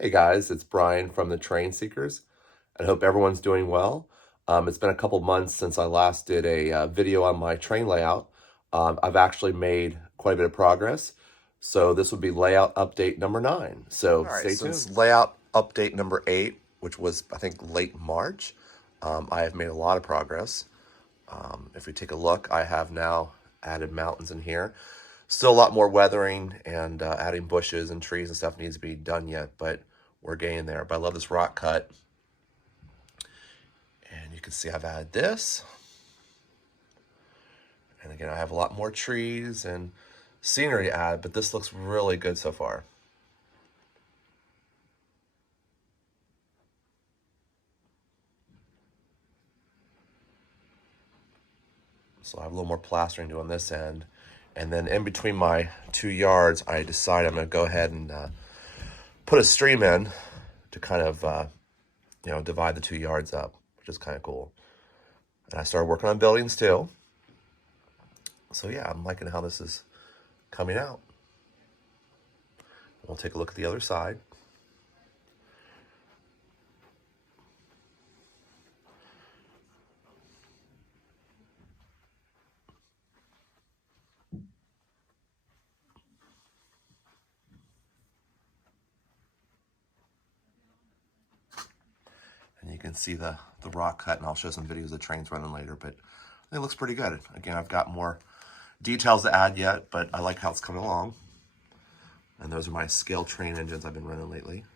Hey guys, it's Brian from the Train Seekers. I hope everyone's doing well. It's been a couple months since I last did a video on my train layout. I've actually made quite a bit of progress. So this would be layout update number 9. So All right, stay tuned. since layout update number 8, which was, I think, late March, I have made a lot of progress. If we take a look, I have now added mountains in here. Still a lot more weathering and adding bushes and trees and stuff needs to be done yet, but we're getting there. But I love this rock cut. And you can see I've added this. And again, I have a lot more trees and scenery to add, but this looks really good so far. So I have a little more plastering to do on this end. And then in between my 2 yards, I decided I'm going to go ahead and put a stream in to kind of, divide the 2 yards up, which is kind of cool. And I started working on buildings too. So yeah, I'm liking how this is coming out. We'll take a look at the other side. And you can see the rock cut, and I'll show some videos of the trains running later, but it looks pretty good. Again, I've got more details to add yet, but I like how it's coming along. And those are my scale train engines I've been running lately.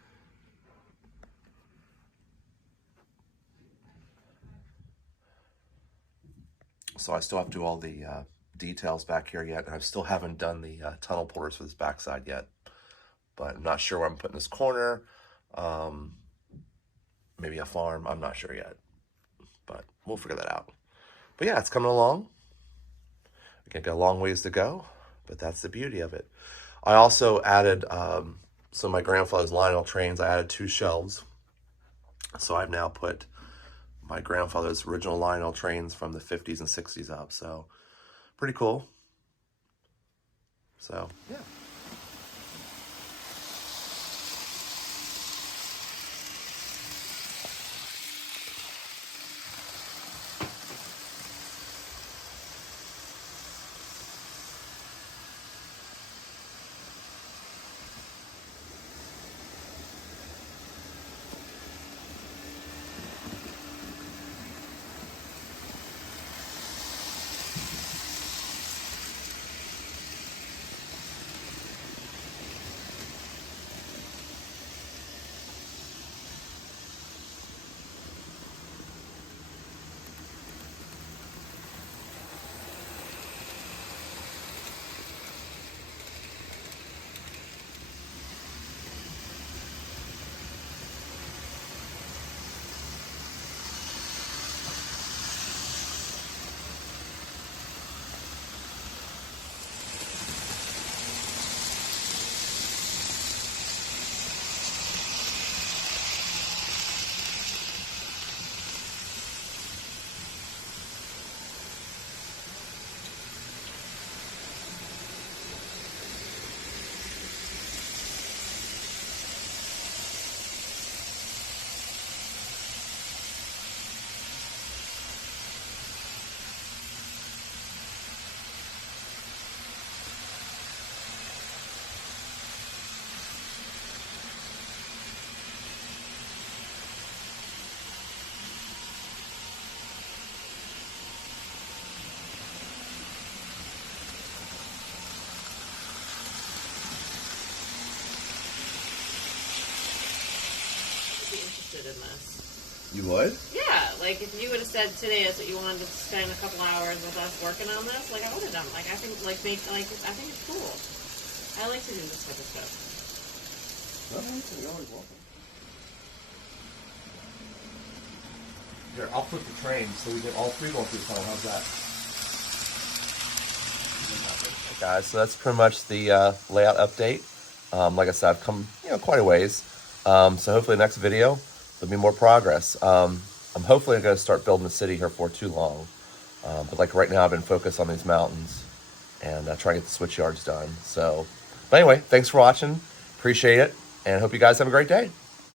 So I still have to do all the details back here yet, and I still haven't done the tunnel porters for this backside yet. But I'm not sure where I'm putting this corner. Maybe a farm, I'm not sure yet. But we'll figure that out. But yeah, it's coming along. Again, got a long ways to go, but that's the beauty of it. I also added some of my grandfather's Lionel trains. I added 2 shelves. So I've now put my grandfather's original Lionel trains from the 50s and 60s up. So pretty cool. So yeah. Interested in this. You would? Yeah, like if you would have said today that's what you wanted to spend a couple hours with us working on this, like I would have done. Like I think, I think it's cool. I like to do this type of stuff. Well, you're always welcome. Here, I'll flip the train so we get all 3 going through the tunnel. How's that? Okay, guys, so that's pretty much the layout update. Like I said, I've come quite a ways. So hopefully next video there'll be more progress. I'm hopefully going to start building the city here for too long. But like right now I've been focused on these mountains and trying to get the switch yards done. So, but anyway, thanks for watching. Appreciate it. and hope you guys have a great day.